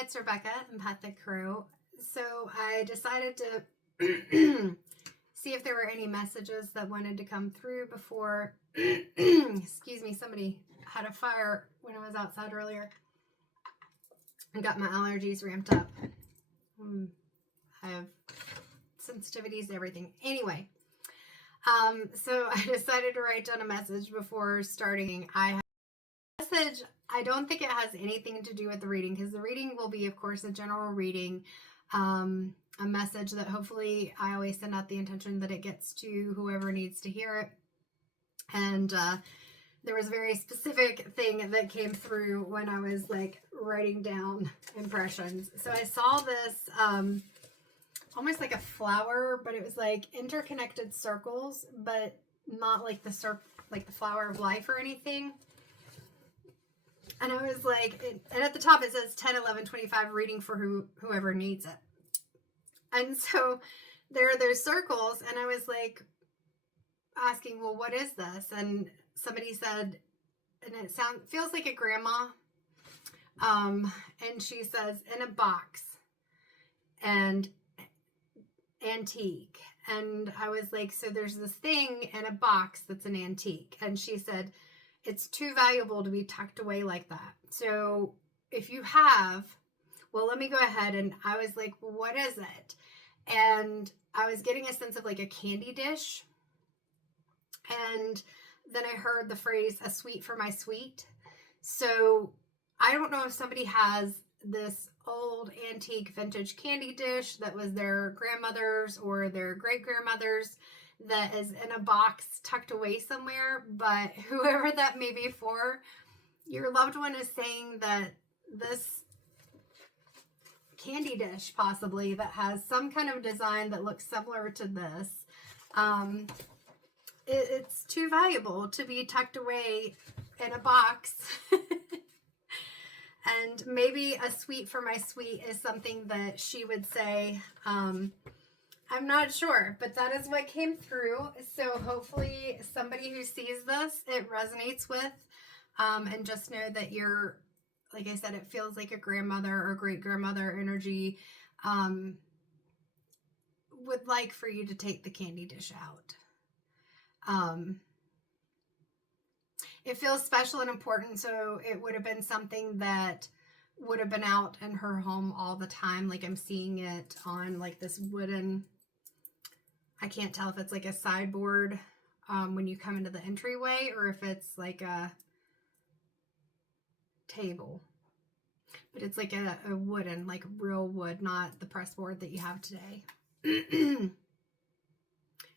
Hi, it's Rebecca, Empathic Crew. So I decided to see if there were any messages that wanted to come through before, excuse me, somebody had a fire when I was outside earlier and got my allergies ramped up. I have sensitivities to everything. Anyway, so I decided to write down a message before starting. I don't think it has anything to do with the reading, because the reading will be, of course, a general reading, a message that hopefully I always send out the intention that it gets to whoever needs to hear it. And there was a very specific thing that came through when I was like writing down impressions. So I saw this almost like a flower, but it was like interconnected circles, but not like the flower of life or anything. And I was like, and at the top it says 10, 11, 25, reading for whoever needs it. And so there are those circles, and I was like asking, well, what is this? And somebody said, and it feels like a grandma. And she says, in a box and antique. And I was like, so there's this thing in a box that's an antique. And she said, it's too valuable to be tucked away like that. So if you have, well, let me go ahead. And I was like, well, what is it? And I was getting a sense of like a candy dish. And then I heard the phrase, a sweet for my sweet. So I don't know if somebody has this old antique vintage candy dish that was their grandmother's or their great grandmother's, that is in a box tucked away somewhere, but whoever that may be for, your loved one is saying that this candy dish possibly that has some kind of design that looks similar to this, it's too valuable to be tucked away in a box. And maybe a sweet for my sweet is something that she would say. I'm not sure, but that is what came through. So hopefully somebody who sees this, it resonates with, and just know that you're, like I said, it feels like a grandmother or great grandmother energy, would like for you to take the candy dish out. It feels special and important. So it would have been something that would have been out in her home all the time. Like I'm seeing it on like this wooden, I can't tell if it's like a sideboard when you come into the entryway, or if it's like a table. But it's like a wooden, like real wood, not the press board that you have today.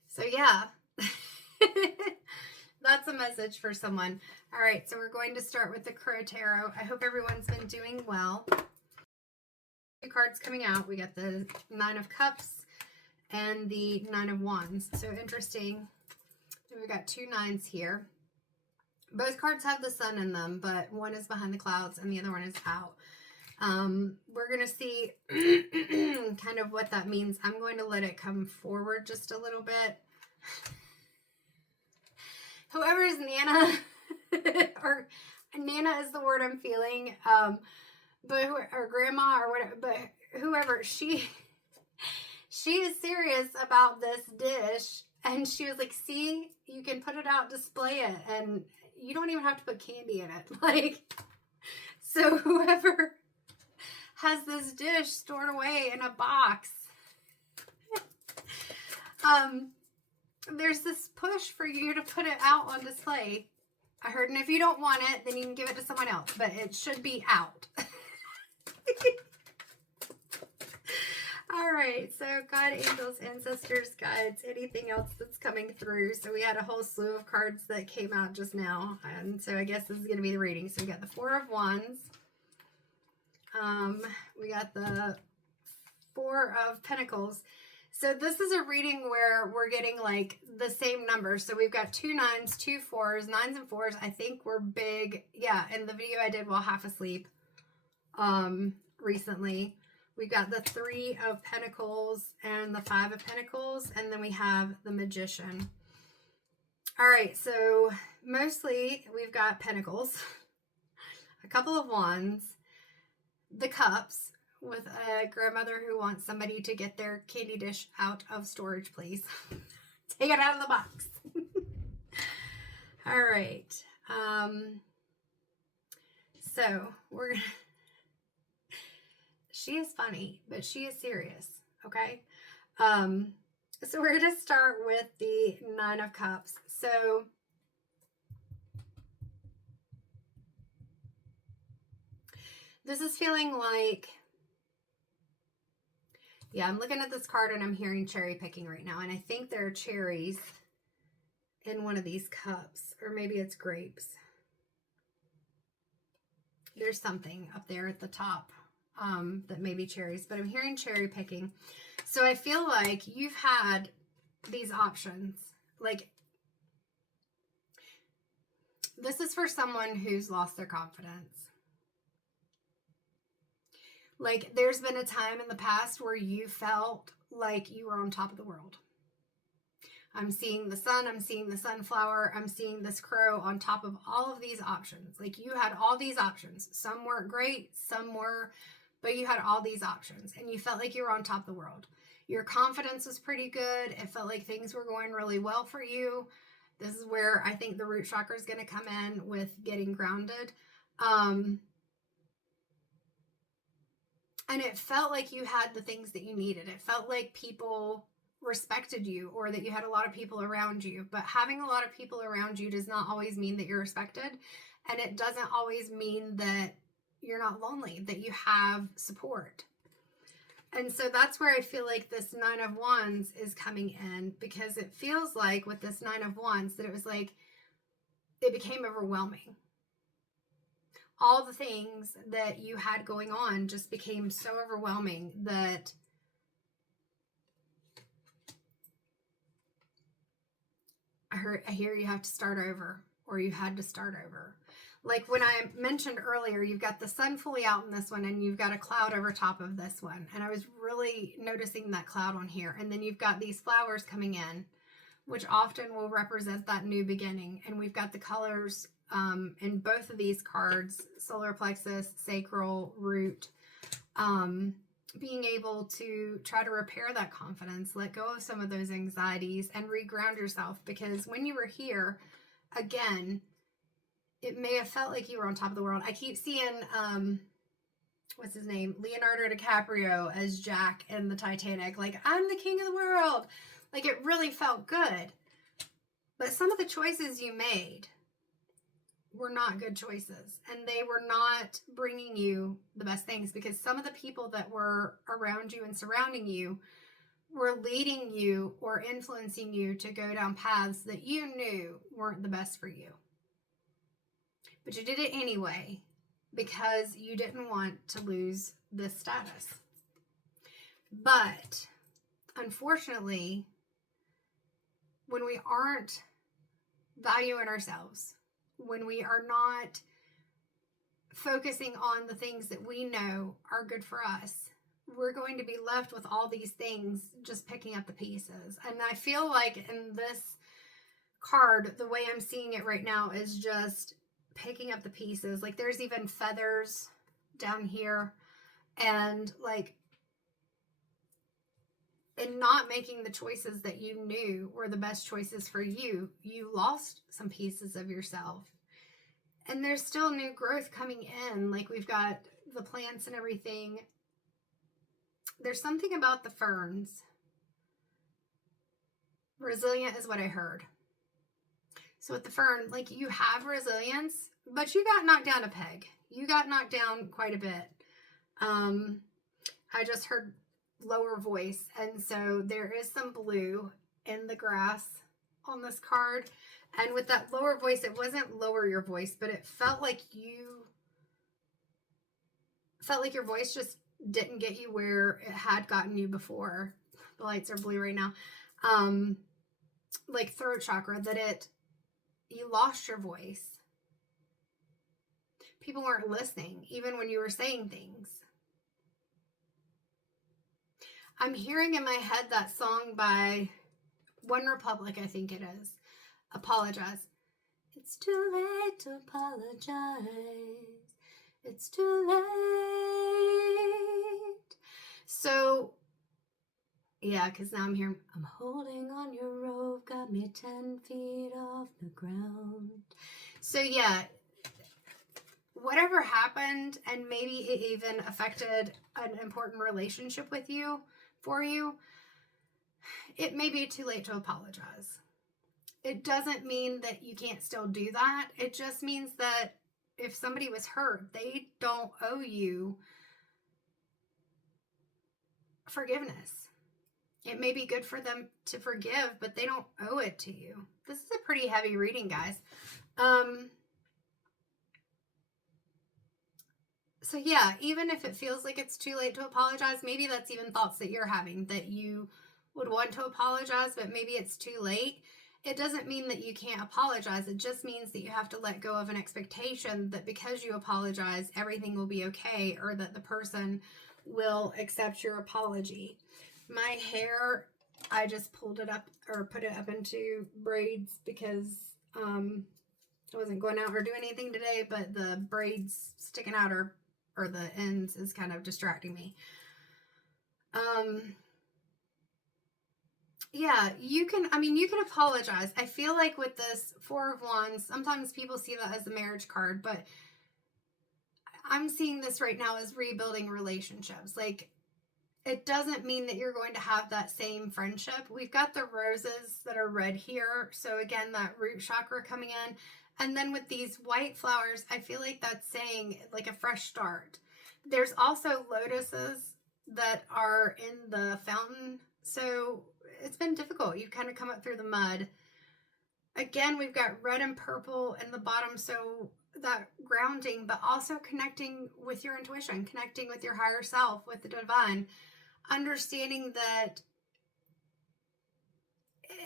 So yeah, that's a message for someone. All right, so we're going to start with the Crow Tarot. I hope everyone's been doing well. Two cards coming out. We got the Nine of Cups and the Nine of Wands. So interesting. We've got two nines here. Both cards have the sun in them, but one is behind the clouds and the other one is out. We're going to see kind of what that means. I'm going to let it come forward just a little bit. Whoever is Nana, or Nana is the word I'm feeling, but or grandma or whatever, but whoever, she is serious about this dish, and she was like, see, you can put it out, display it, and you don't even have to put candy in it. Like, so whoever has this dish stored away in a box, there's this push for you to put it out on display. I heard, and if you don't want it, then you can give it to someone else, but it should be out. All right, so God, angels, ancestors, guides, anything else that's coming through. So we had a whole slew of cards that came out just now, and so I guess this is going to be the reading. So we got the Four of Wands. We got the Four of Pentacles. So this is a reading where we're getting like the same numbers. So we've got two nines, two fours, nines and fours. I think we're big. Yeah, in the video I did while half asleep recently. We got the Three of Pentacles and the Five of Pentacles, and then we have the Magician. All right, so mostly we've got Pentacles, a couple of Wands, the Cups, with a grandmother who wants somebody to get their candy dish out of storage, please. Take it out of the box. All right. So we're gonna, she is funny, but she is serious. Okay. So we're going to start with the Nine of Cups. So this is feeling like, yeah, I'm looking at this card and I'm hearing cherry picking right now. And I think there are cherries in one of these cups, or maybe it's grapes. There's something up there at the top that may be cherries, but I'm hearing cherry picking. So I feel like you've had these options. Like, this is for someone who's lost their confidence. Like, there's been a time in the past where you felt like you were on top of the world. I'm seeing the sun, I'm seeing the sunflower, I'm seeing this crow on top of all of these options. Like, you had all these options. Some weren't great, some were, but you had all these options and you felt like you were on top of the world. Your confidence was pretty good. It felt like things were going really well for you. This is where I think the root chakra is going to come in with getting grounded. And it felt like you had the things that you needed. It felt like people respected you, or that you had a lot of people around you. But having a lot of people around you does not always mean that you're respected. And it doesn't always mean that you're not lonely, that you have support. And so that's where I feel like this Nine of Wands is coming in, because it feels like with this Nine of Wands that it was like, it became overwhelming. All the things that you had going on just became so overwhelming that I hear you have to start over, or you had to start over. Like when I mentioned earlier, you've got the sun fully out in this one and you've got a cloud over top of this one. And I was really noticing that cloud on here. And then you've got these flowers coming in, which often will represent that new beginning. And we've got the colors in both of these cards, solar plexus, sacral, root, being able to try to repair that confidence, let go of some of those anxieties and reground yourself. Because when you were here, again, it may have felt like you were on top of the world. I keep seeing, what's his name? Leonardo DiCaprio as Jack in the Titanic. Like, I'm the king of the world. Like, it really felt good. But some of the choices you made were not good choices. And they were not bringing you the best things, because some of the people that were around you and surrounding you were leading you or influencing you to go down paths that you knew weren't the best for you. But you did it anyway because you didn't want to lose this status. But unfortunately, when we aren't valuing ourselves, when we are not focusing on the things that we know are good for us, we're going to be left with all these things just picking up the pieces. And I feel like in this card, the way I'm seeing it right now is just picking up the pieces. Like, there's even feathers down here, and like, in not making the choices that you knew were the best choices for you, you lost some pieces of yourself. And there's still new growth coming in. Like, we've got the plants and everything. There's something about the ferns. Resilient is what I heard. So with the fern, like, you have resilience, but you got knocked down a peg. You got knocked down quite a bit. I just heard lower voice. And so there is some blue in the grass on this card. And with that lower voice, it wasn't lower your voice, but it felt like your voice just didn't get you where it had gotten you before. The lights are blue right now. Like throat chakra, that you lost your voice. People weren't listening, even when you were saying things. I'm hearing in my head that song by One Republic, I think it is. Apologize. It's too late to apologize. It's too late. So, yeah, because now I'm here. I'm holding on your rope, got me 10 feet off the ground. So, yeah, whatever happened, and maybe it even affected an important relationship with you, for you, it may be too late to apologize. It doesn't mean that you can't still do that. It just means that if somebody was hurt, they don't owe you forgiveness. It may be good for them to forgive, but they don't owe it to you. This is a pretty heavy reading, guys. So yeah, even if it feels like it's too late to apologize, maybe that's even thoughts that you're having, that you would want to apologize, but maybe it's too late. It doesn't mean that you can't apologize. It just means that you have to let go of an expectation that because you apologize, everything will be okay, or that the person will accept your apology. My hair, I just pulled it up or put it up into braids because I wasn't going out or doing anything today, but the braids sticking out or the ends is kind of distracting me. Yeah, you can apologize. I feel like with this Four of Wands, sometimes people see that as the marriage card, but I'm seeing this right now as rebuilding relationships. Like, it doesn't mean that you're going to have that same friendship. We've got the roses that are red here. So again, that root chakra coming in. And then with these white flowers, I feel like that's saying like a fresh start. There's also lotuses that are in the fountain. So it's been difficult. You've kind of come up through the mud. Again, we've got red and purple in the bottom. So that grounding, but also connecting with your intuition, connecting with your higher self, with the divine. Understanding that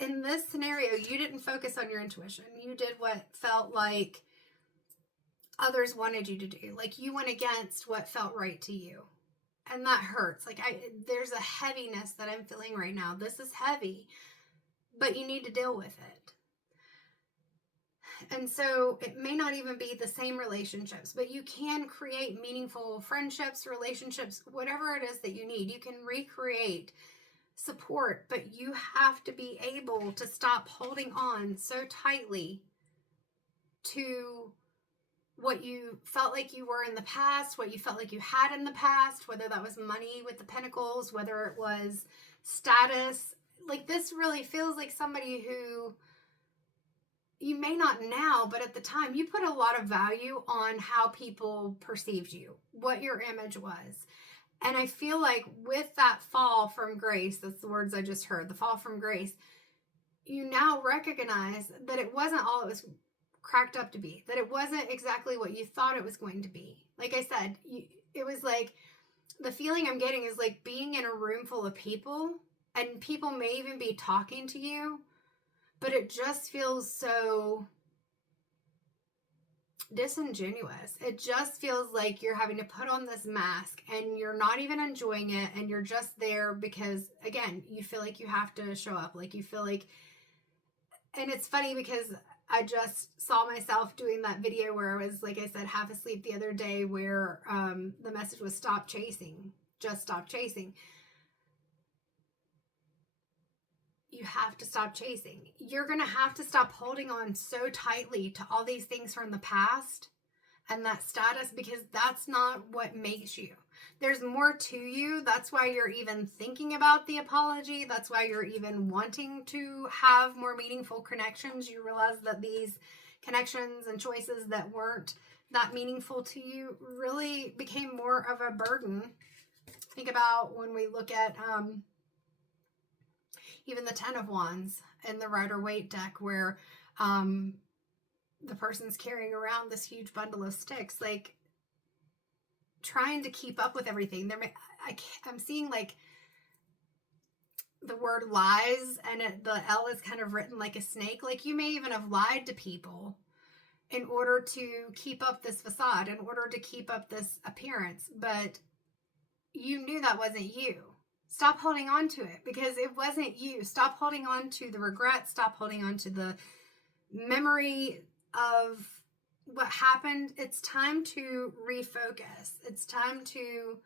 in this scenario, you didn't focus on your intuition. You did what felt like others wanted you to do. Like, you went against what felt right to you. And that hurts. Like, there's a heaviness that I'm feeling right now. This is heavy, but you need to deal with it. And so it may not even be the same relationships, but you can create meaningful friendships, relationships, whatever it is that you need. You can recreate support, but you have to be able to stop holding on so tightly to what you felt like you were in the past, what you felt like you had in the past, whether that was money with the pentacles, whether it was status. Like, this really feels like somebody who you may not now, but at the time, you put a lot of value on how people perceived you, what your image was. And I feel like with that fall from grace, that's the words I just heard, the fall from grace, you now recognize that it wasn't all it was cracked up to be, that it wasn't exactly what you thought it was going to be. Like I said, it was like, the feeling I'm getting is like being in a room full of people, and people may even be talking to you, but it just feels so disingenuous. It just feels like you're having to put on this mask and you're not even enjoying it, and you're just there because, again, you feel like you have to show up. Like, you feel like, and it's funny because I just saw myself doing that video where I was, like I said, half asleep the other day, where the message was stop chasing, just stop chasing. You have to stop chasing. You're going to have to stop holding on so tightly to all these things from the past and that status, because that's not what makes you. There's more to you. That's why you're even thinking about the apology. That's why you're even wanting to have more meaningful connections. You realize that these connections and choices that weren't that meaningful to you really became more of a burden. Think about when we look at even the 10 of Wands in the Rider-Waite deck, where the person's carrying around this huge bundle of sticks, like trying to keep up with everything. I'm seeing like the word lies, and the L is kind of written like a snake. Like, you may even have lied to people in order to keep up this facade, in order to keep up this appearance, but you knew that wasn't you. Stop holding on to it, because it wasn't you. Stop holding on to the regret. Stop holding on to the memory of what happened. It's time to refocus. It's time to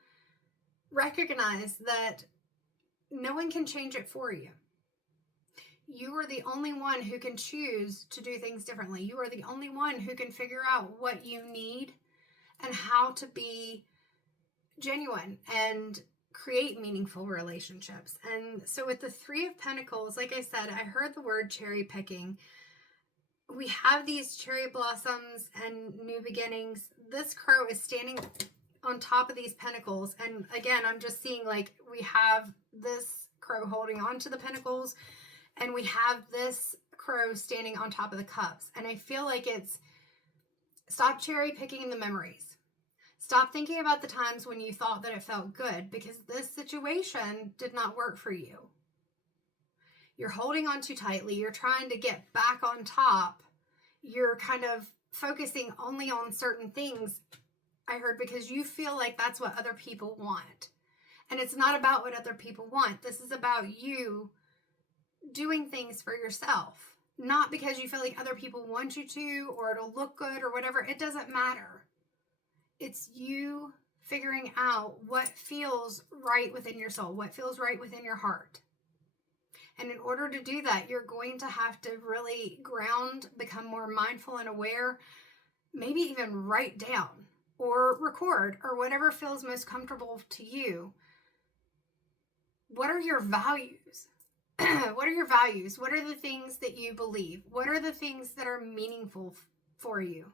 recognize that no one can change it for you. You are the only one who can choose to do things differently. You are the only one who can figure out what you need and how to be genuine and create meaningful relationships. And so with the Three of Pentacles, like I said, I heard the word cherry picking. We have these cherry blossoms and new beginnings. This crow is standing on top of these pentacles. And again, I'm just seeing like we have this crow holding on to the pentacles and we have this crow standing on top of the cups. And I feel like it's stop cherry picking the memories. Stop thinking about the times when you thought that it felt good, because this situation did not work for you. You're holding on too tightly. You're trying to get back on top. You're kind of focusing only on certain things, I heard, because you feel like that's what other people want. And it's not about what other people want. This is about you doing things for yourself. Not because you feel like other people want you to, or it'll look good or whatever. It doesn't matter. It's you figuring out what feels right within your soul, what feels right within your heart. And in order to do that, you're going to have to really ground, become more mindful and aware, maybe even write down or record or whatever feels most comfortable to you. What are your values? What are your values? What are the things that you believe? What are the things that are meaningful for you?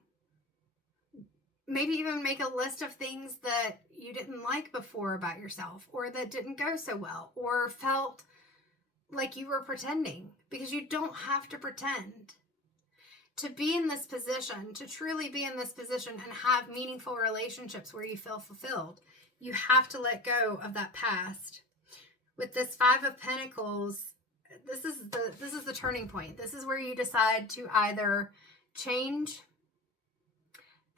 Maybe even make a list of things that you didn't like before about yourself, or that didn't go so well, or felt like you were pretending, because you don't have to pretend. To be in this position, to truly be in this position and have meaningful relationships where you feel fulfilled, you have to let go of that past. With this Five of Pentacles, this is the turning point. This is where you decide to either change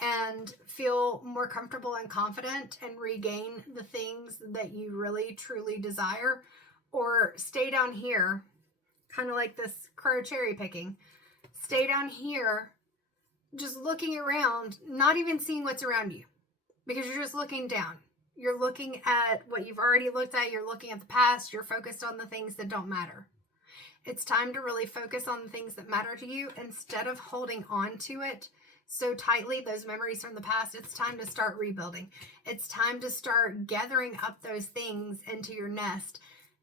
and feel more comfortable and confident and regain the things that you really truly desire, or stay down here, kind of like this crow cherry picking. Stay down here, just looking around, not even seeing what's around you, because you're just looking down. You're looking at what you've already looked at. You're looking at the past. You're focused on the things that don't matter. It's time to really focus on the things that matter to you instead of holding on to it so tightly, those memories from the past. It's time to start rebuilding. It's time to start gathering up those things into your nest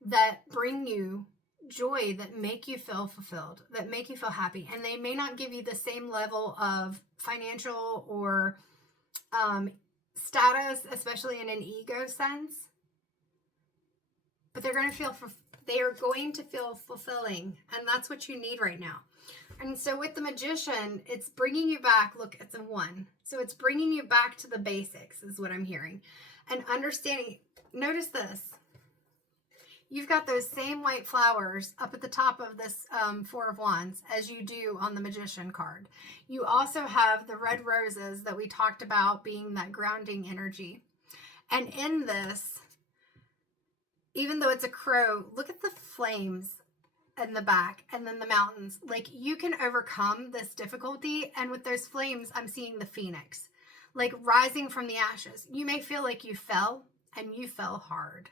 that bring you joy, that make you feel fulfilled, that make you feel happy. And they may not give you the same level of financial or status, especially in an ego sense, but they are going to feel fulfilling. And that's what you need right now. And so with the Magician, it's bringing you back. Look, it's a 1. So it's bringing you back to the basics is what I'm hearing. And understanding, notice this. You've got those same white flowers up at the top of this 4 of Wands as you do on the Magician card. You also have the red roses that we talked about being that grounding energy. And in this, even though it's a crow, look at the flames in the back and then the mountains. Like, you can overcome this difficulty. And with those flames, I'm seeing the phoenix, like rising from the ashes. You may feel like you fell, and you fell hard.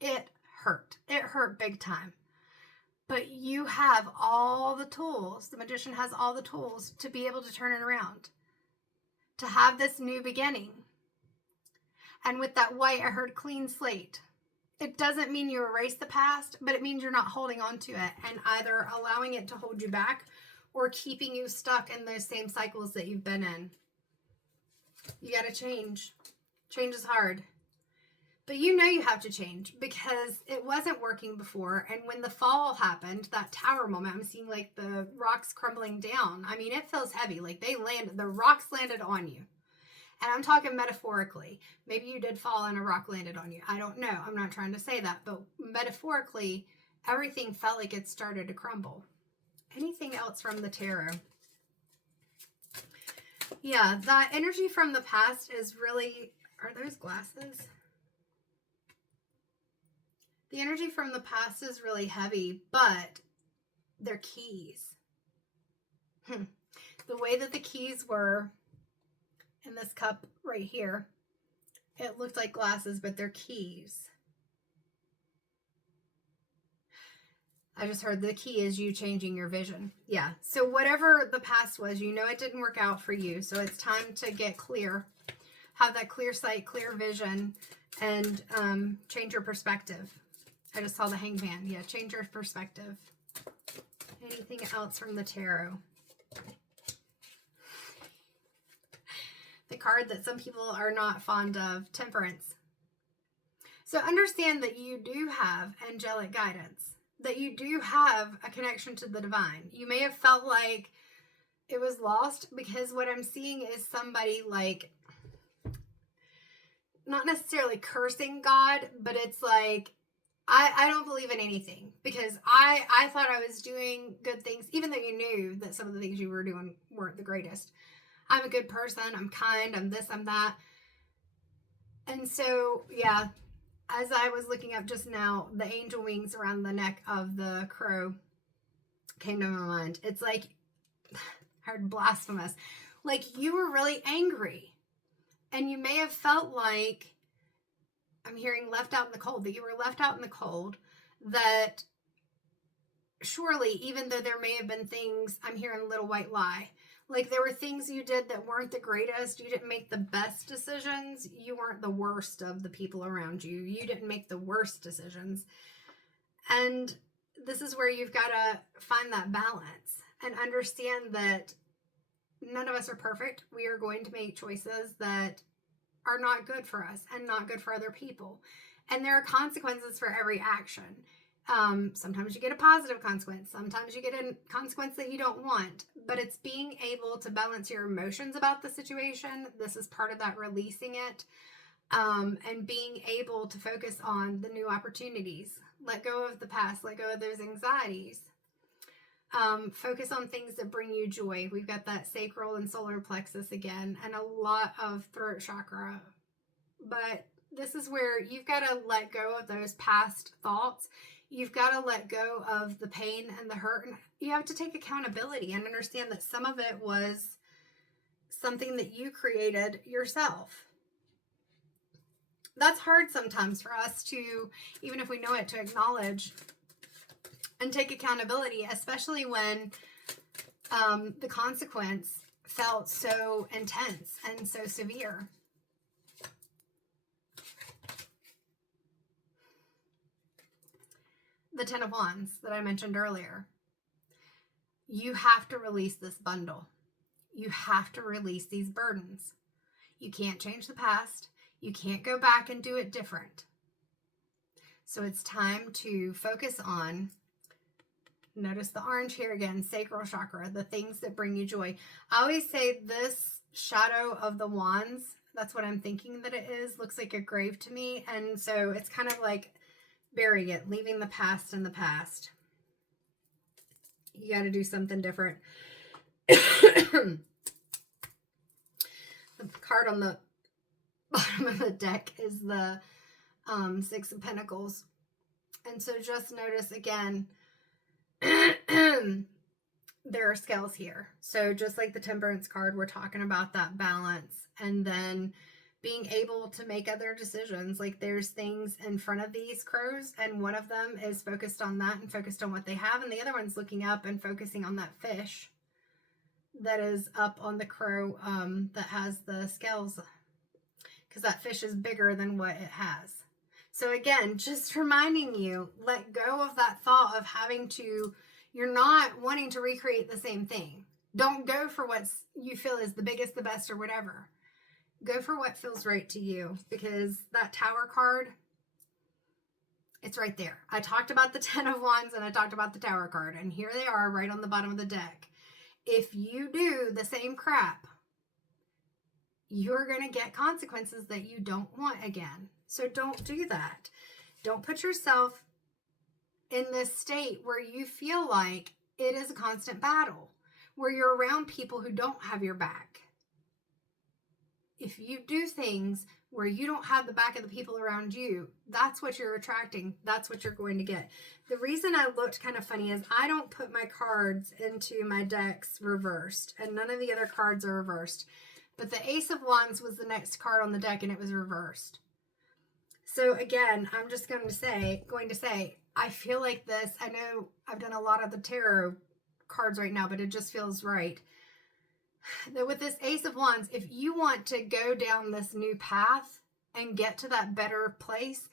It hurt. It hurt big time. But you have all the tools. The Magician has all the tools to be able to turn it around, to have this new beginning. And with that white, I heard clean slate. It doesn't mean you erase the past, but it means you're not holding on to it and either allowing it to hold you back or keeping you stuck in those same cycles that you've been in. You got to change. Change is hard. But you know you have to change because it wasn't working before. And when the fall happened, that tower moment, I'm seeing like the rocks crumbling down. I mean, it feels heavy. Like the rocks landed on you. And I'm talking metaphorically. Maybe you did fall and a rock landed on you. I don't know. I'm not trying to say that. But metaphorically, everything felt like it started to crumble. Anything else from the tarot? Yeah, that energy from the past is really... Are those glasses? The energy from the past is really heavy, but they're keys. The way that the keys were in this cup right here, It looked like glasses, but they're keys. I just heard the key is you changing your vision. Yeah. So whatever the past was, you know it didn't work out for you. So it's time to get clear. Have that clear sight, clear vision, and change your perspective. I just saw the hangman. Yeah, change your perspective. Anything else from the tarot? The card that some people are not fond of, Temperance. So understand that you do have angelic guidance, that you do have a connection to the divine. You may have felt like it was lost, because what I'm seeing is somebody like, not necessarily cursing God, but it's like, I don't believe in anything, because I thought I was doing good things, even though you knew that some of the things you were doing weren't the greatest. I'm a good person. I'm kind. I'm this, I'm that. And so, yeah, as I was looking up just now, the angel wings around the neck of the crow came to my mind. It's like, I heard blasphemous. Like you were really angry. And you may have felt like, I'm hearing left out in the cold, that you were left out in the cold, that surely, even though there may have been things, I'm hearing little white lie. Like there were things you did that weren't the greatest. You didn't make the best decisions. You weren't the worst of the people around you. You didn't make the worst decisions. And this is where you've got to find that balance and understand that none of us are perfect. We are going to make choices that are not good for us and not good for other people. And there are consequences for every action. Sometimes you get a positive consequence. Sometimes you get a consequence that you don't want. But it's being able to balance your emotions about the situation. This is part of that, releasing it. And being able to focus on the new opportunities. Let go of the past. Let go of those anxieties. Focus on things that bring you joy. We've got that sacral and solar plexus again, and a lot of throat chakra. But this is where you've got to let go of those past thoughts. You've got to let go of the pain and the hurt. And you have to take accountability and understand that some of it was something that you created yourself. That's hard sometimes for us to, even if we know it, to acknowledge and take accountability, especially when the consequence felt so intense and so severe. The Ten of Wands that I mentioned earlier. You have to release this bundle. You have to release these burdens. You can't change the past. You can't go back and do it different. So it's time to focus on, notice the orange here again, sacral chakra, the things that bring you joy. I always say this shadow of the wands, that's what I'm thinking that it is, looks like a grave to me. And so it's kind of like burying it, leaving the past in the past. You got to do something different. The card on the bottom of the deck is the Six of Pentacles. And so just notice again, there are scales here. So just like the Temperance card, we're talking about that balance, and then being able to make other decisions. Like there's things in front of these crows, and one of them is focused on that and focused on what they have, and the other one's looking up and focusing on that fish that is up on the crow that has the scales, because that fish is bigger than what it has. So again, just reminding you, let go of that thought of having to, you're not wanting to recreate the same thing. Don't go for what you feel is the biggest, the best, or whatever. Go for what feels right to you, because that Tower card, it's right there. I talked about the Ten of Wands and I talked about the Tower card, and here they are right on the bottom of the deck. If you do the same crap, you're going to get consequences that you don't want again. So don't do that. Don't put yourself in this state where you feel like it is a constant battle, where you're around people who don't have your back. If you do things where you don't have the back of the people around you, that's what you're attracting. That's what you're going to get. The reason I looked kind of funny is I don't put my cards into my decks reversed, and none of the other cards are reversed. But the Ace of Wands was the next card on the deck, and it was reversed. So again, I'm just going to say, I feel like this, I know I've done a lot of the tarot cards right now, but it just feels right. That with this Ace of Wands, if you want to go down this new path and get to that better place,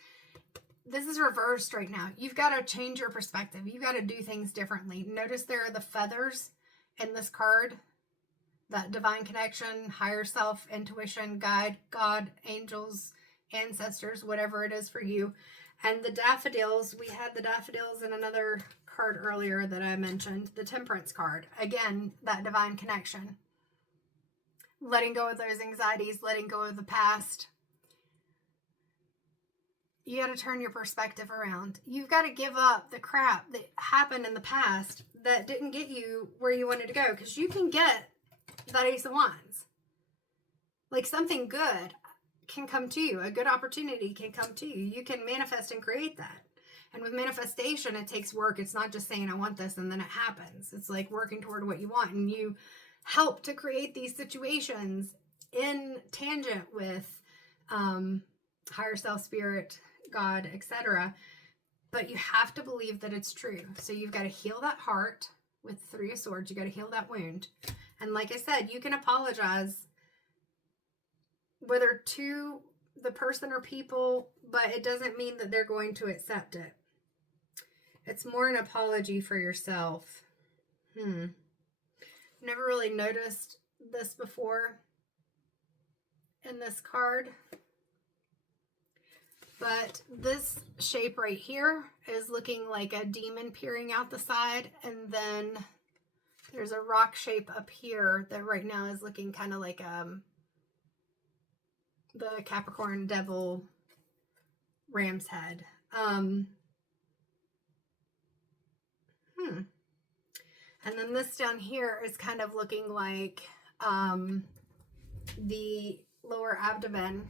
this is reversed right now. You've got to change your perspective. You've got to do things differently. Notice there are the feathers in this card. That divine connection, higher self, intuition, guide, God, angels, ancestors, whatever it is for you. And the daffodils, we had the daffodils in another card earlier that I mentioned, the Temperance card. Again, that divine connection. Letting go of those anxieties, letting go of the past. You got to turn your perspective around. You've got to give up the crap that happened in the past that didn't get you where you wanted to go, because you can get that Ace of Wands. Like, something good can come to you. A good opportunity can come to you. You can manifest and create that. And with manifestation, it takes work. It's not just saying, I want this, and then it happens. It's like working toward what you want. And you help to create these situations in tangent with higher self, spirit, God, etc. But you have to believe that it's true. So you've got to heal that heart with the Three of Swords. You got to heal that wound. And like I said, you can apologize, whether to the person or people, but it doesn't mean that they're going to accept it. It's more an apology for yourself. Never really noticed this before in this card. But this shape right here is looking like a demon peering out the side. And then there's a rock shape up here that right now is looking kind of like the Capricorn Devil Ram's head. And then this down here is kind of looking like the lower abdomen,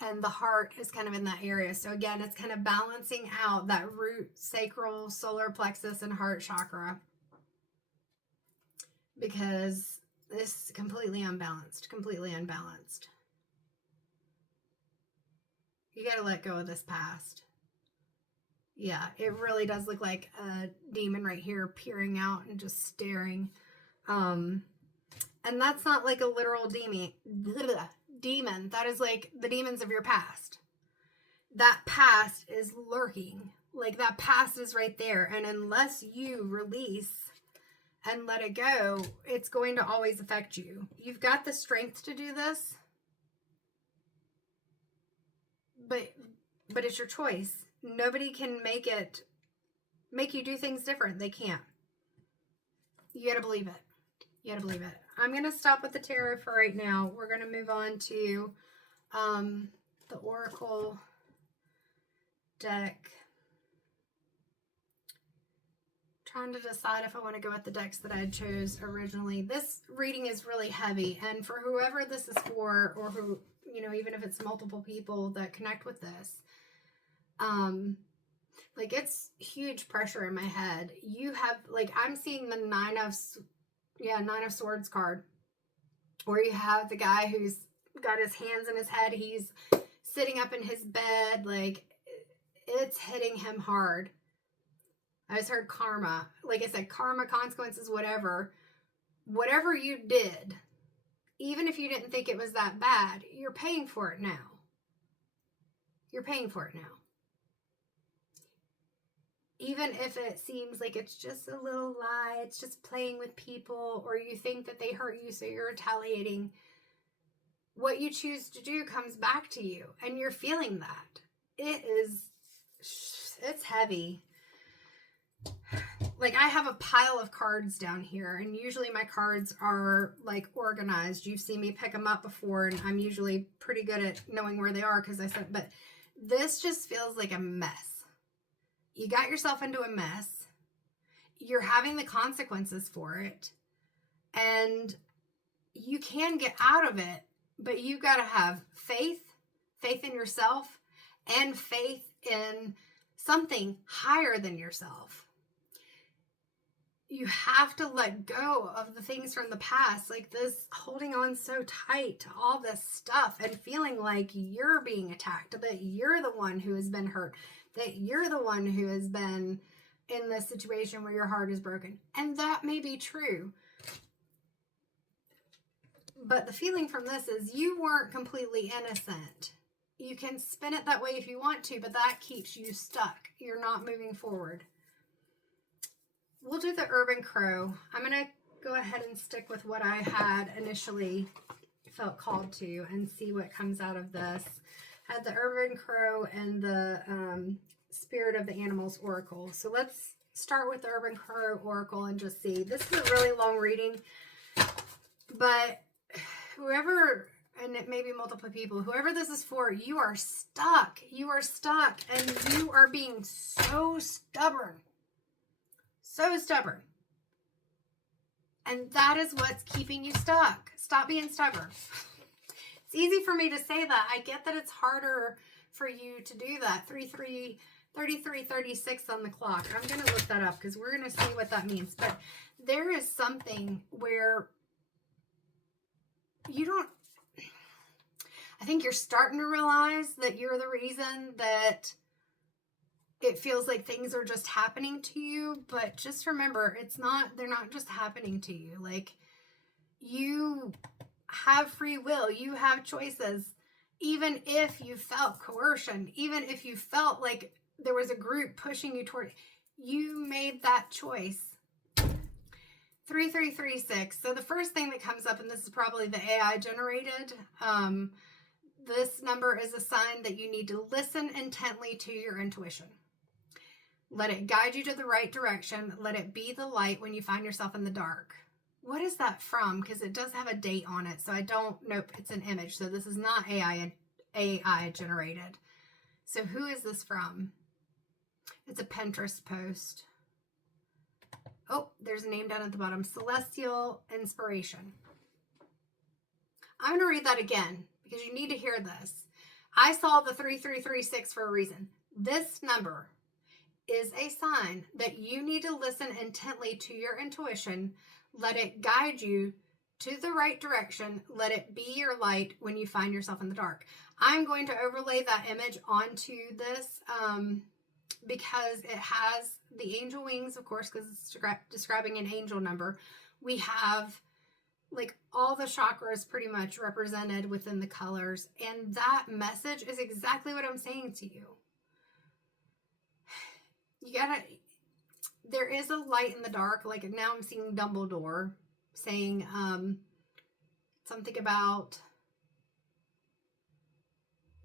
and the heart is kind of in that area. So again, it's kind of balancing out that root, sacral, solar plexus, and heart chakra, because this is completely unbalanced, You got to let go of this past. Yeah, it really does look like a demon right here peering out and just staring. And that's not like a literal demon. That is like the demons of your past. That past is lurking. Like, that past is right there. And unless you release and let it go, it's going to always affect you. You've got the strength to do this. But it's your choice. Nobody can make you do things different. They can't. You got to believe it. I'm going to stop with the tarot for right now. We're going to move on to the Oracle deck. Trying to decide if I want to go with the decks that I chose originally. This reading is really heavy, and for whoever this is for, or who, even if it's multiple people that connect with this, like, it's huge pressure in my head. You have, like, I'm seeing the Nine of Swords card, where you have the guy who's got his hands in his head. He's sitting up in his bed. Like, it's hitting him hard. I just heard karma. Like I said, karma, consequences, whatever you did, even if you didn't think it was that bad, you're paying for it now. Even if it seems like it's just a little lie, it's just playing with people, or you think that they hurt you, so you're retaliating. What you choose to do comes back to you, and you're feeling that. It's heavy. Like, I have a pile of cards down here, and usually my cards are, like, organized. You've seen me pick them up before, and I'm usually pretty good at knowing where they are, because I said, but this just feels like a mess. You got yourself into a mess. You're having the consequences for it, and you can get out of it, but you got to have faith in yourself, and faith in something higher than yourself. you have to let go of the things from the past, like this holding on so tight to all this stuff and feeling like you're being attacked, that you're the one who has been hurt, that you're the one who has been in this situation where your heart is broken. And that may be true. But the feeling from this is you weren't completely innocent. You can spin it that way if you want to, but that keeps you stuck. You're not moving forward. We'll do the urban crow. I'm going to go ahead and stick with what I had initially felt called to and see what comes out of this. I had the urban crow and the spirit of the animals oracle. So let's start with the urban crow oracle and just see. This is a really long reading, but whoever, and it may be multiple people, whoever this is for, you are stuck. You are stuck and you are being so stubborn. So stubborn. And that is what's keeping you stuck. Stop being stubborn. It's easy for me to say that. I get that it's harder for you to do that. 33:36 on the clock. I'm going to look that up because we're going to see what that means. But there is something where you don't, I think you're starting to realize that you're the reason that it feels like things are just happening to you, but just remember, they're not just happening to you. Like, you have free will, you have choices. Even if you felt coercion, even if you felt like there was a group pushing you toward, you made that choice. 3336. So the first thing that comes up, and this is probably the AI generated, this number is a sign that you need to listen intently to your intuition. Let it guide you to the right direction. Let it be the light when you find yourself in the dark. What is that from? Because it does have a date on it. So I don't know. It's an image. So this is not AI generated. So who is this from? It's a Pinterest post. Oh, there's a name down at the bottom. Celestial Inspiration. I'm going to read that again because you need to hear this. I saw the 3336 for a reason. This number is a sign that you need to listen intently to your intuition. Let it guide you to the right direction. Let it be your light when you find yourself in the dark. I'm going to overlay that image onto this because it has the angel wings, of course, because it's describing an angel number. We have like all the chakras pretty much represented within the colors. And that message is exactly what I'm saying to you. There is a light in the dark. Like now I'm seeing Dumbledore saying something about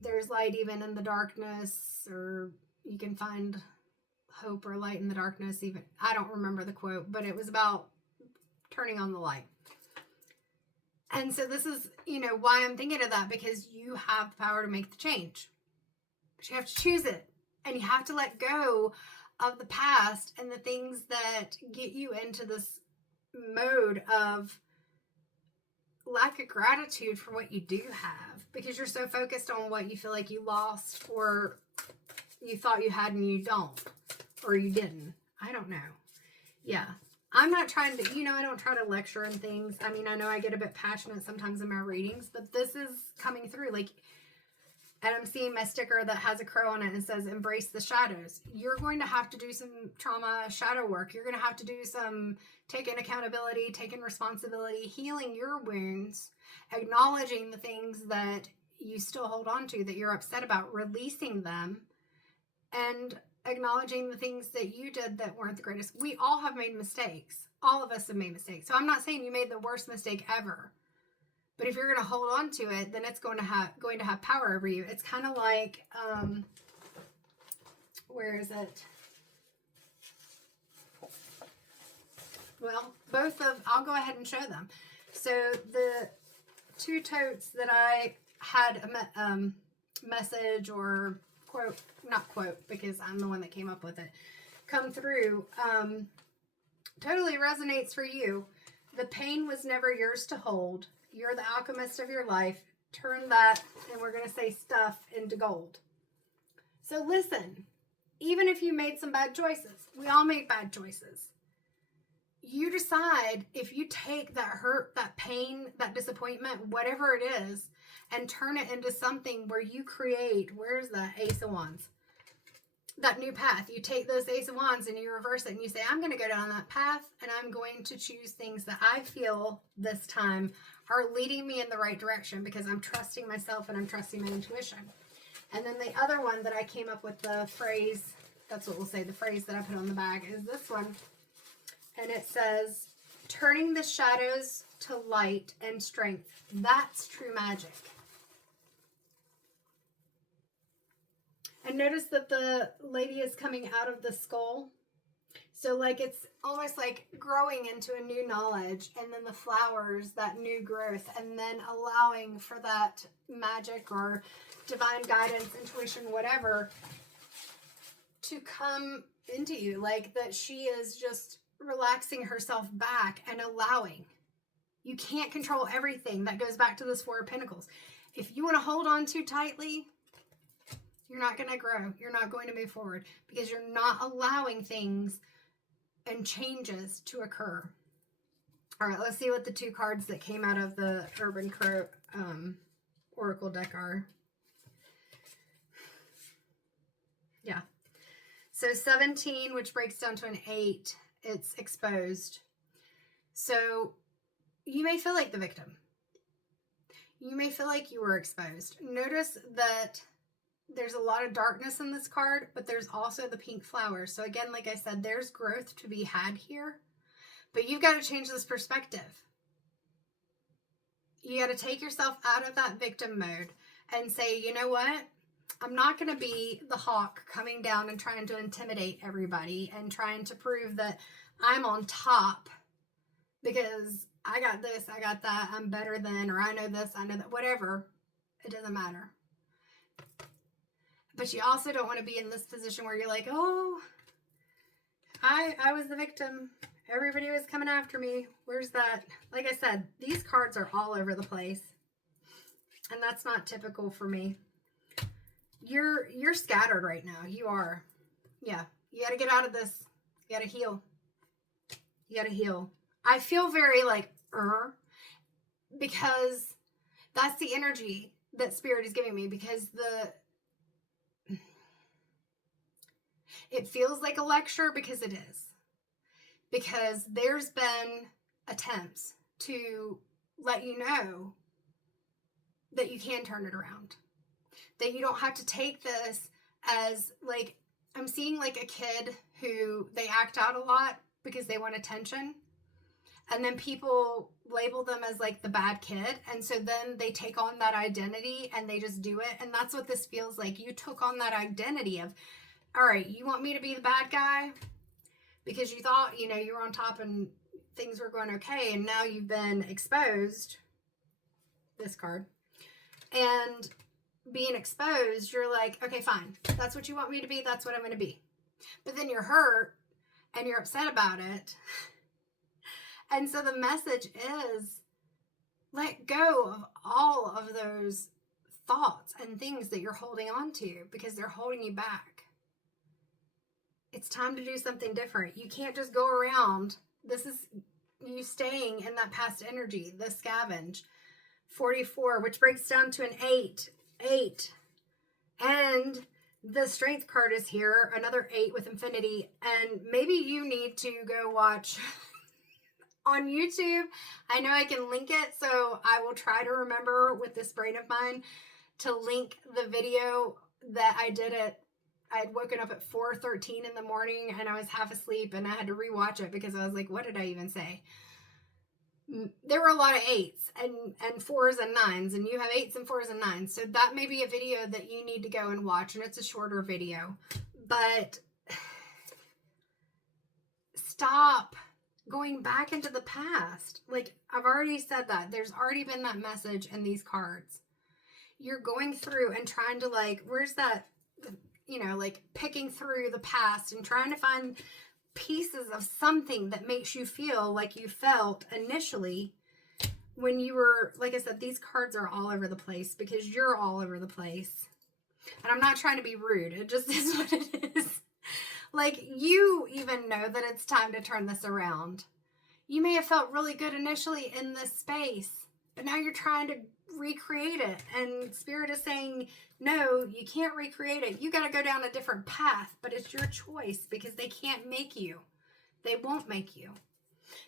there's light even in the darkness, or you can find hope or light in the darkness. Even I don't remember the quote, but it was about turning on the light. And so this is, why I'm thinking of that, because you have the power to make the change. But you have to choose it. And you have to let go of the past and the things that get you into this mode of lack of gratitude for what you do have, because you're so focused on what you feel like you lost or you thought you had and you don't, or you didn't. I don't know. Yeah. I'm not trying to, I don't try to lecture and things. I mean, I know I get a bit passionate sometimes in my readings, but this is coming through. Like, and I'm seeing my sticker that has a crow on it and says, embrace the shadows. You're going to have to do some trauma shadow work. You're going to have to do some taking accountability, taking responsibility, healing your wounds, acknowledging the things that you still hold on to, that you're upset about, releasing them, and acknowledging the things that you did that weren't the greatest. We all have made mistakes. All of us have made mistakes. So I'm not saying you made the worst mistake ever. But if you're going to hold on to it, then it's going to have power over you. It's kind of like, where is it? Well, I'll go ahead and show them. So the two totes that I had a message or quote, not quote, because I'm the one that came up with it, come through, totally resonates for you. The pain was never yours to hold. You're the alchemist of your life. Turn that, and we're going to say stuff, into gold. So listen, even if you made some bad choices, we all make bad choices. you decide if you take that hurt, that pain, that disappointment, whatever it is, and turn it into something where you create, where's the Ace of Wands? That new path. You take those Ace of Wands and you reverse it and you say, I'm going to go down that path and I'm going to choose things that I feel this time are leading me in the right direction because I'm trusting myself and I'm trusting my intuition. And then the other one that I came up with, the phrase, that's what we'll say, the phrase that I put on the bag is this one. And it says, turning the shadows to light and strength. That's true magic. And notice that the lady is coming out of the skull. So like it's almost like growing into a new knowledge, and then the flowers, that new growth, and then allowing for that magic or divine guidance, intuition, whatever, to come into you. Like that she is just relaxing herself back and allowing. You can't control everything. That goes back to this Four of Pentacles. If you want to hold on too tightly, you're not going to grow. You're not going to move forward because you're not allowing things and changes to occur. All right, let's see what the two cards that came out of the Urban Crow Oracle deck are. Yeah. So 17, which breaks down to an 8, it's exposed. So you may feel like the victim. You may feel like you were exposed. Notice that there's a lot of darkness in this card, but there's also the pink flowers. So again, like I said, there's growth to be had here, but you've got to change this perspective. You got to take yourself out of that victim mode and say, you know what? I'm not going to be the hawk coming down and trying to intimidate everybody and trying to prove that I'm on top because I got this, I got that, I'm better than, or I know this, I know that, whatever. It doesn't matter. But you also don't want to be in this position where you're like, oh, I was the victim. Everybody was coming after me. Where's that? Like I said, these cards are all over the place. And that's not typical for me. You're scattered right now. You are. Yeah. You got to get out of this. You got to heal. You got to heal. I feel very like, because that's the energy that Spirit is giving me, because it feels like a lecture because it is. Because there's been attempts to let you know that you can turn it around. That you don't have to take this as like, I'm seeing like a kid who they act out a lot because they want attention. And then people label them as like the bad kid. And so then they take on that identity and they just do it. And that's what this feels like. You took on that identity of, all right, you want me to be the bad guy because you thought, you know, you were on top and things were going okay. And now you've been exposed. This card. And being exposed, you're like, okay, fine. That's what you want me to be. That's what I'm going to be. But then you're hurt and you're upset about it. And so the message is let go of all of those thoughts and things that you're holding on to because they're holding you back. It's time to do something different. You can't just go around. This is you staying in that past energy, the scavenge. 44, which breaks down to an 8. 8. And the strength card is here. Another 8 with infinity. And maybe you need to go watch on YouTube. I know I can link it, so I will try to remember with this brain of mine to link the video that I did at, I had woken up at 4:13 in the morning and I was half asleep and I had to rewatch it because I was like, what did I even say? There were a lot of 8s and 4s and 9s, and you have 8s and 4s and 9s. So that may be a video that you need to go and watch, and it's a shorter video. But stop going back into the past. Like, I've already said that. There's already been that message in these cards. You're going through and trying to, like, where's that, you know, like picking through the past and trying to find pieces of something that makes you feel like you felt initially when you were, like I said, these cards are all over the place because you're all over the place. And I'm not trying to be rude. It just is what it is. Like, you even know that it's time to turn this around. You may have felt really good initially in this space, but now you're trying to recreate it. And Spirit is saying, no, you can't recreate it. You got to go down a different path, but it's your choice because they can't make you. They won't make you.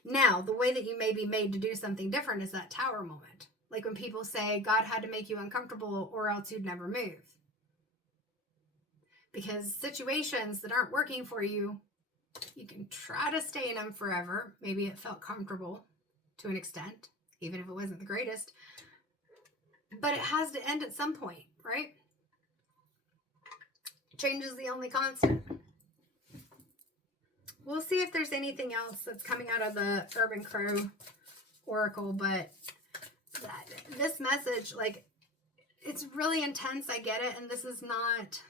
Now, the way that you may be made to do something different is that tower moment. Like when people say God had to make you uncomfortable or else you'd never move. Because situations that aren't working for you, you can try to stay in them forever. Maybe it felt comfortable to an extent, even if it wasn't the greatest. But it has to end at some point, right? Change is the only constant. We'll see if there's anything else that's coming out of the Urban Crow Oracle, but this message, like, it's really intense. I get it. And this is not,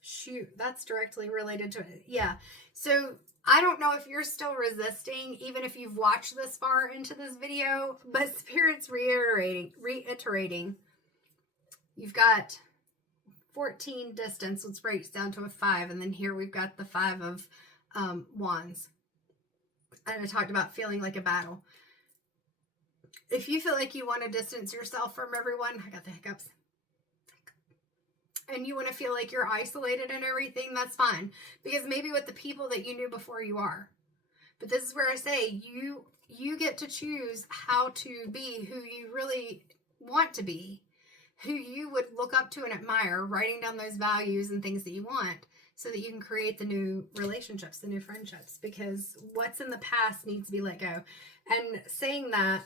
shoot, that's directly related to it. Yeah. So I don't know if you're still resisting, even if you've watched this far into this video, but Spirit's reiterating. You've got 14 distance, which breaks down to a 5. And then here we've got the 5 of wands. And I talked about feeling like a battle. If you feel like you want to distance yourself from everyone, I got the hiccups. And you want to feel like you're isolated and everything, that's fine. Because maybe with the people that you knew before you are. But this is where I say you get to choose how to be who you really want to be. Who you would look up to and admire, writing down those values and things that you want so that you can create the new relationships, the new friendships, because what's in the past needs to be let go. And saying that,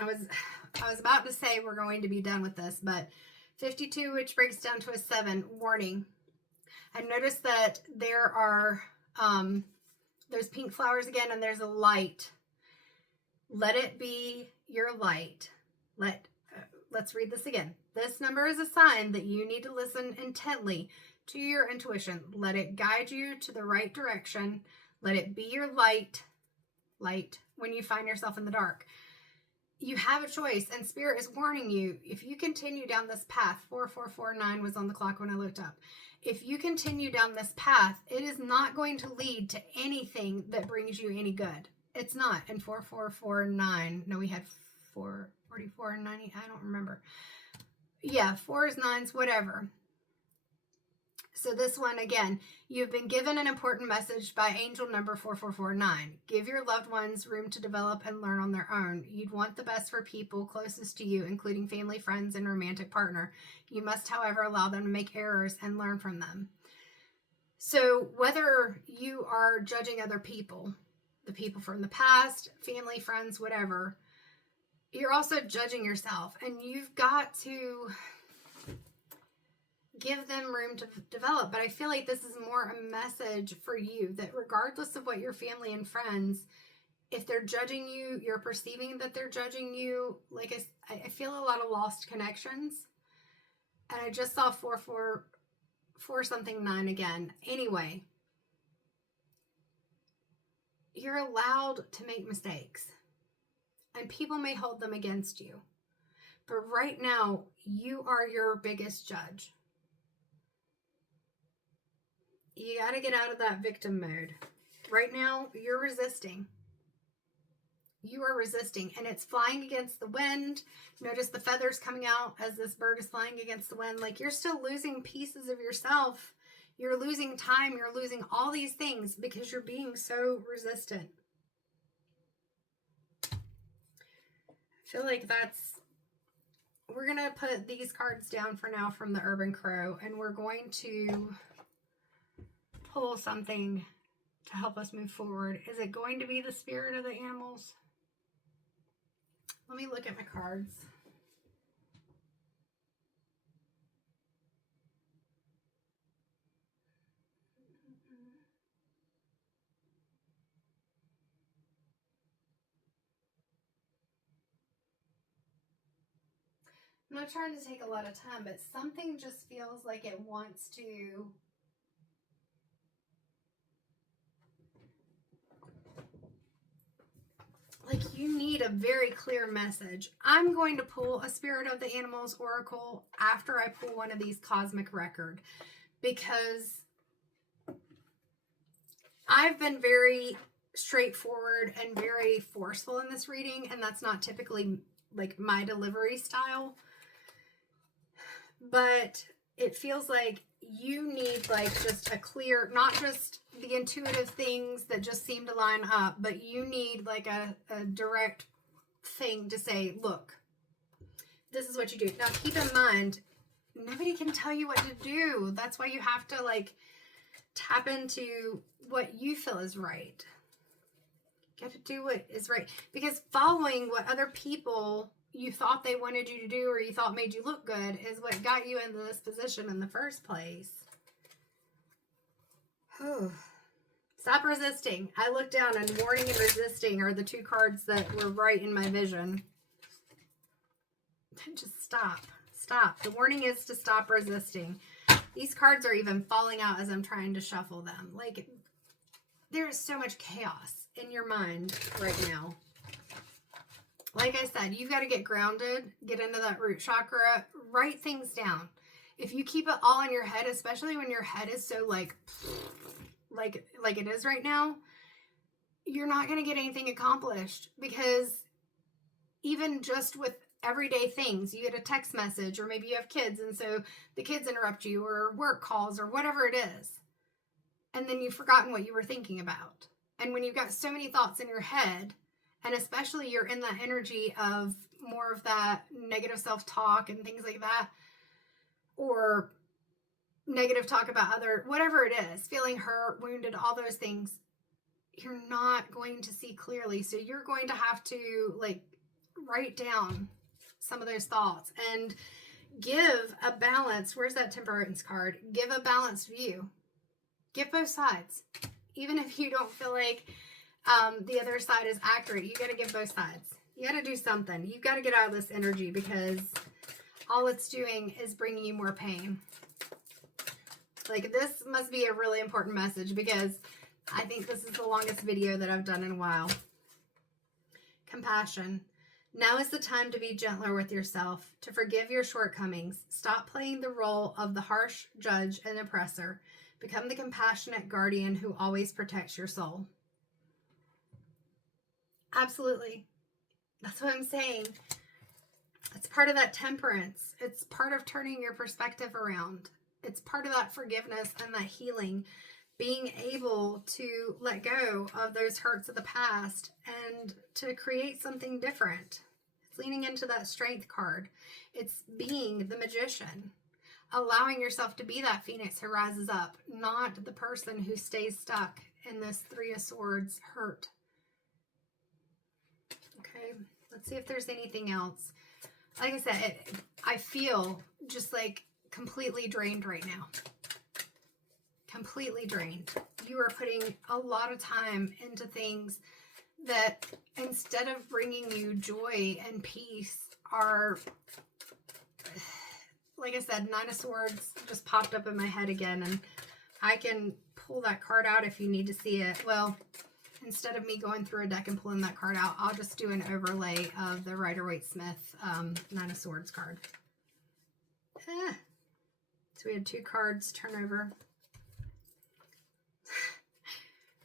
I was about to say we're going to be done with this, but 52, which breaks down to a 7, warning. And notice that there are, there's pink flowers again, and there's a light. Let it be your light. Let's read this again. This number is a sign that you need to listen intently to your intuition. Let it guide you to the right direction. Let it be your light when you find yourself in the dark. You have a choice, and Spirit is warning you. If you continue down this path, 4449 was on the clock when I looked up. If you continue down this path, it is not going to lead to anything that brings you any good. It's not. And 4449, no, we had 44 and 90, I don't remember. Yeah, 4s, 9s, whatever. So this one, again, you've been given an important message by angel number 4449. Give your loved ones room to develop and learn on their own. You'd want the best for people closest to you, including family, friends, and romantic partner. You must, however, allow them to make errors and learn from them. So whether you are judging other people, the people from the past, family, friends, whatever, you're also judging yourself, and you've got to give them room to develop. But I feel like this is more a message for you that regardless of what your family and friends, if they're judging you, you're perceiving that they're judging you. Like I feel a lot of lost connections, and I just saw 4 something 9 again. Anyway, you're allowed to make mistakes. And people may hold them against you. But right now, you are your biggest judge. You got to get out of that victim mode. Right now, you're resisting. You are resisting. And it's flying against the wind. Notice the feathers coming out as this bird is flying against the wind. Like you're still losing pieces of yourself. You're losing time. You're losing all these things because you're being so resistant. I feel like we're going to put these cards down for now from the Urban Crow, and we're going to pull something to help us move forward. Is it going to be the spirit of the animals? Let me look at my cards. I'm not trying to take a lot of time, but something just feels like it wants to like you need a very clear message. I'm going to pull a Spirit of the Animals Oracle after I pull one of these Cosmic Record because I've been very straightforward and very forceful in this reading, and that's not typically like my delivery style, but it feels like you need like just a clear, not just the intuitive things that just seem to line up, but you need like a direct thing to say, look, this is what you do. Now keep in mind, nobody can tell you what to do. That's why you have to like tap into what you feel is right. You got to do what is right, because following what other people you thought they wanted you to do or you thought made you look good is what got you into this position in the first place. Stop resisting. I looked down, and warning and resisting are the two cards that were right in my vision. Just stop. Stop. The warning is to stop resisting. These cards are even falling out as I'm trying to shuffle them. Like, there's so much chaos in your mind right now. Like I said, you've got to get grounded, get into that root chakra, write things down. If you keep it all in your head, especially when your head is so like it is right now, you're not going to get anything accomplished, because even just with everyday things, you get a text message, or maybe you have kids and so the kids interrupt you, or work calls, or whatever it is, and then you've forgotten what you were thinking about. And when you've got so many thoughts in your head, and especially you're in that energy of more of that negative self-talk and things like that, or negative talk about whatever it is, feeling hurt, wounded, all those things, you're not going to see clearly. So you're going to have to like write down some of those thoughts and give a balance. Where's that temperance card? Give a balanced view. Give both sides. Even if you don't feel like the other side is accurate, you got to give both sides. You got to do something. You've got to get out of this energy, because all it's doing is bringing you more pain. Like, this must be a really important message, because I think this is the longest video that I've done in a while. Compassion. Now is the time to be gentler with yourself, to forgive your shortcomings. Stop playing the role of the harsh judge and oppressor. Become the compassionate guardian who always protects your soul. Absolutely. That's what I'm saying. It's part of that temperance. It's part of turning your perspective around. It's part of that forgiveness and that healing. Being able to let go of those hurts of the past and to create something different. It's leaning into that strength card. It's being the magician. Allowing yourself to be that phoenix who rises up, not the person who stays stuck in this Three of Swords hurt. Okay, let's see if there's anything else. Like I said, I feel just like completely drained right now. Completely drained. You are putting a lot of time into things that, instead of bringing you joy and peace, are, like I said, Nine of Swords just popped up in my head again, and I can pull that card out if you need to see it. Well, instead of me going through a deck and pulling that card out, I'll just do an overlay of the Rider-Waite-Smith Nine of Swords card. So we had two cards turn over.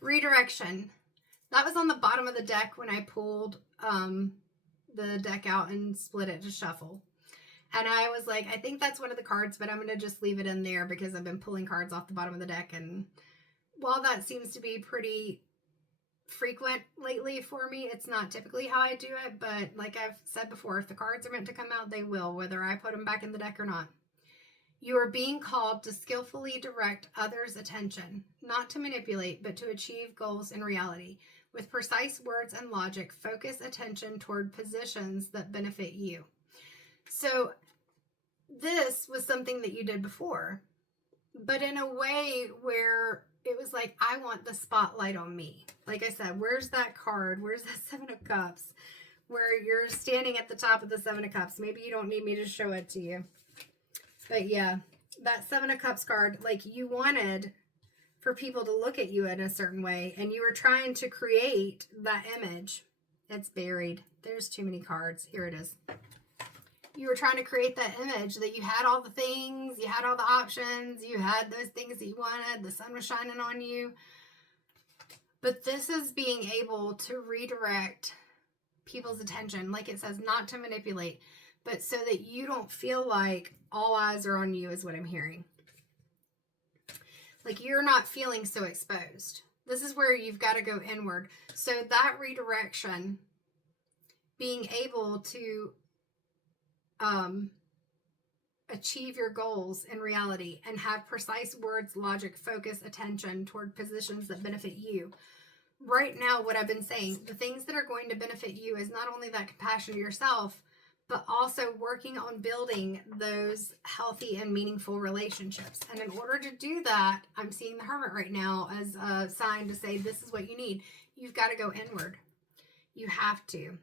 Redirection. That was on the bottom of the deck when I pulled the deck out and split it to shuffle. And I was like, I think that's one of the cards, but I'm going to just leave it in there because I've been pulling cards off the bottom of the deck. And while that seems to be pretty frequent lately for me, it's not typically how I do it. But like I've said before, if the cards are meant to come out, they will, whether I put them back in the deck or not. You are being called to skillfully direct others' attention, not to manipulate, but to achieve goals in reality. With precise words and logic, focus attention toward positions that benefit you. So this was something that you did before, but in a way where it was like, I want the spotlight on me. Like I said, where's that card? Where's that Seven of Cups? Where you're standing at the top of the Seven of Cups. Maybe you don't need me to show it to you. But yeah, that Seven of Cups card, like you wanted for people to look at you in a certain way, and you were trying to create that image. It's buried. There's too many cards. Here it is. You were trying to create that image that you had all the things, you had all the options, you had those things that you wanted, the sun was shining on you. But this is being able to redirect people's attention, like it says, not to manipulate, but so that you don't feel like all eyes are on you, is what I'm hearing. Like you're not feeling so exposed. This is where you've got to go inward. So that redirection, being able to achieve your goals in reality and have precise words, logic, focus, attention toward positions that benefit you. Right now, what I've been saying, the things that are going to benefit you is not only that compassion to yourself, but also working on building those healthy and meaningful relationships. And in order to do that, I'm seeing the Hermit right now as a sign to say, this is what you need. You've got to go inward. You have to.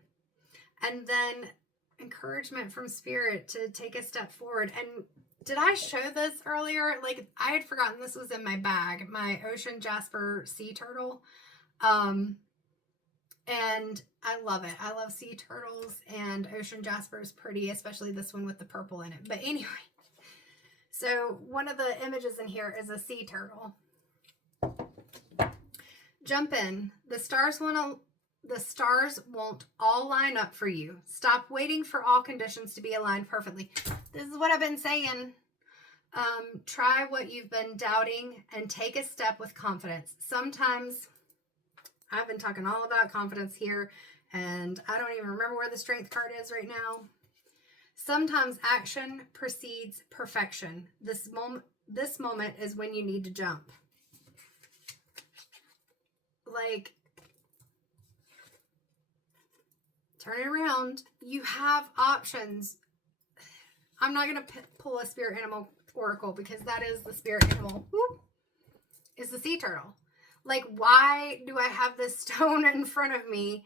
And then encouragement from Spirit to take a step forward. And did I show this earlier? Like, I had forgotten this was in my bag, my ocean jasper sea turtle. And I love it. I love sea turtles, and ocean jasper is pretty, especially this one with the purple in it. But anyway, so one of the images in here is a sea turtle. Jump in. The stars won't all line up for you. Stop waiting for all conditions to be aligned perfectly. This is what I've been saying. Try what you've been doubting and take a step with confidence. Sometimes I've been talking all about confidence here, and I don't even remember where the strength card is right now. Sometimes action precedes perfection. This moment is when you need to jump. Like, turn it around. You have options. I'm not going to pull a spirit animal oracle because that is the spirit animal. Whoop, is the sea turtle. Like, why do I have this stone in front of me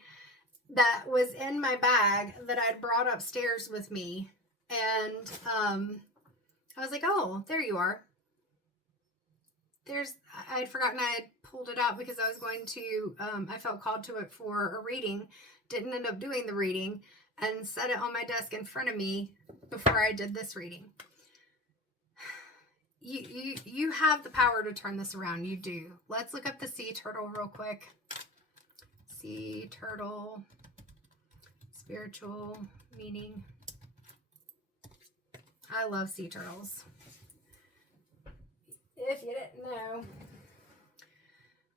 that was in my bag that I'd brought upstairs with me? And I was like, oh, there you are. I'd forgotten I had pulled it out because I was going to, I felt called to it for a reading. Didn't end up doing the reading and set it on my desk in front of me before I did this reading. You have the power to turn this around. You do. Let's look up the sea turtle real quick. Sea turtle, spiritual meaning. I love sea turtles. If you didn't know.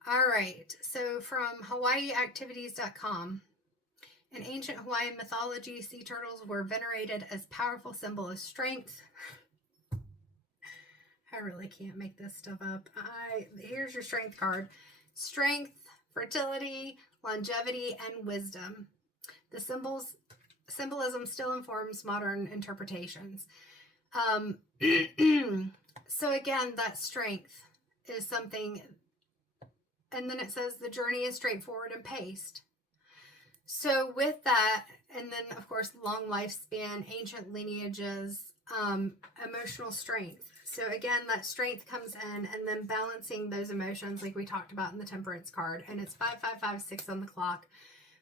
All right. So from HawaiiActivities.com. In ancient Hawaiian mythology, sea turtles were venerated as powerful symbol of strength. I really can't make this stuff up. Here's your strength card. Strength, fertility, longevity, and wisdom. The symbolism still informs modern interpretations. So again, that strength is something, and then it says the journey is straightforward and paced. So with that, and then of course, long lifespan, ancient lineages, emotional strength. So again, that strength comes in, and then balancing those emotions like we talked about in the temperance card. And it's 5556 on the clock,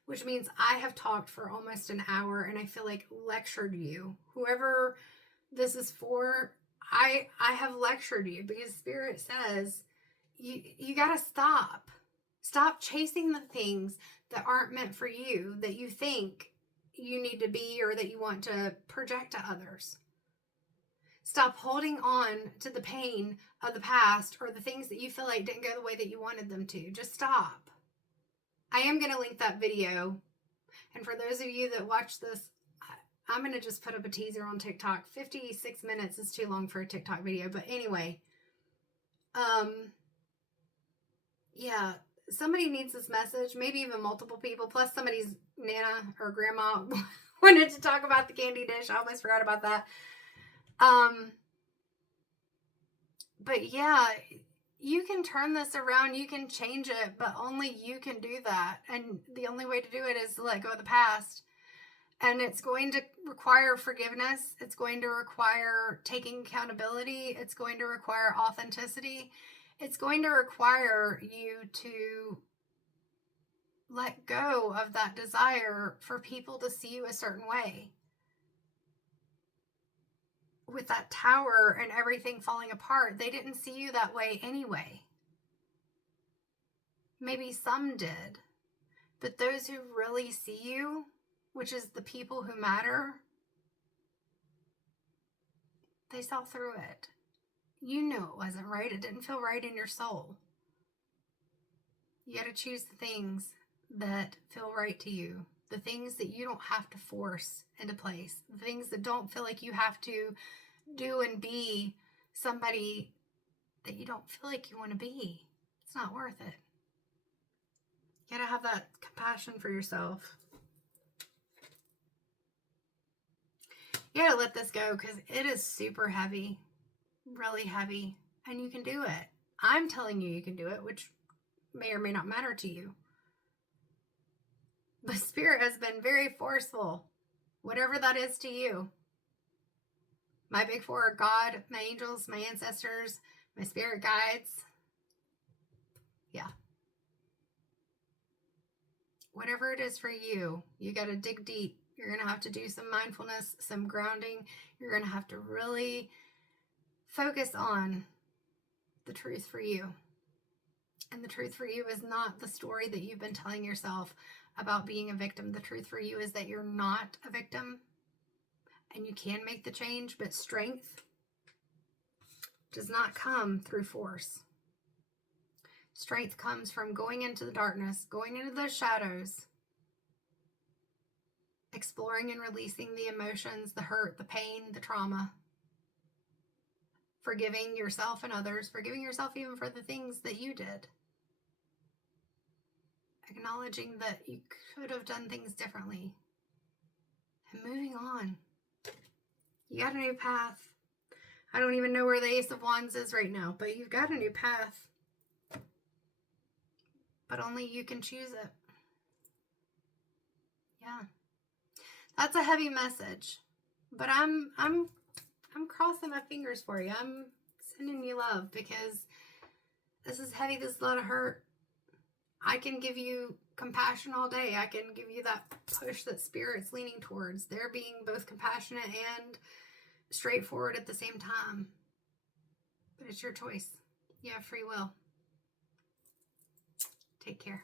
which means I have talked for almost an hour, and I feel like lectured you. Whoever this is for, I have lectured you because Spirit says you got to stop. Stop chasing the things that aren't meant for you, that you think you need to be or that you want to project to others. Stop holding on to the pain of the past or the things that you feel like didn't go the way that you wanted them to. Just stop. I am going to link that video. And for those of you that watch this, I'm going to just put up a teaser on TikTok. 56 minutes is too long for a TikTok video. But anyway, yeah, somebody needs this message. Maybe even multiple people. Plus somebody's Nana or Grandma wanted to talk about the candy dish. I almost forgot about that. But yeah, you can turn this around, you can change it, but only you can do that. And the only way to do it is to let go of the past. And it's going to require forgiveness. It's going to require taking accountability. It's going to require authenticity. It's going to require you to let go of that desire for people to see you a certain way. With that tower and everything falling apart, they didn't see you that way anyway. Maybe some did. But those who really see you, which is the people who matter, they saw through it. You knew it wasn't right. It didn't feel right in your soul. You got to choose the things that feel right to you. The things that you don't have to force into place. The things that don't feel like you have to do and be somebody that you don't feel like you want to be. It's not worth it. You gotta have that compassion for yourself. You gotta let this go because it is super heavy, really heavy, and you can do it. I'm telling you can do it, which may or may not matter to you. But Spirit has been very forceful, whatever that is to you. My big four are God, my angels, my ancestors, my spirit guides. Yeah. Whatever it is for you, you got to dig deep. You're going to have to do some mindfulness, some grounding. You're going to have to really focus on the truth for you. And the truth for you is not the story that you've been telling yourself about being a victim. The truth for you is that you're not a victim and you can make the change, but strength does not come through force. Strength comes from going into the darkness, going into the shadows, exploring and releasing the emotions, the hurt, the pain, the trauma, forgiving yourself and others, forgiving yourself even for the things that you did, acknowledging that you could have done things differently, and moving on. You got a new path. I don't even know where the Ace of Wands is right now, but you've got a new path. But only you can choose it. Yeah. That's a heavy message. But I'm crossing my fingers for you. I'm sending you love because this is heavy. This is a lot of hurt. I can give you compassion all day. I can give you that push that Spirit's leaning towards. They're being both compassionate and straightforward at the same time. But it's your choice. You have free will. Take care.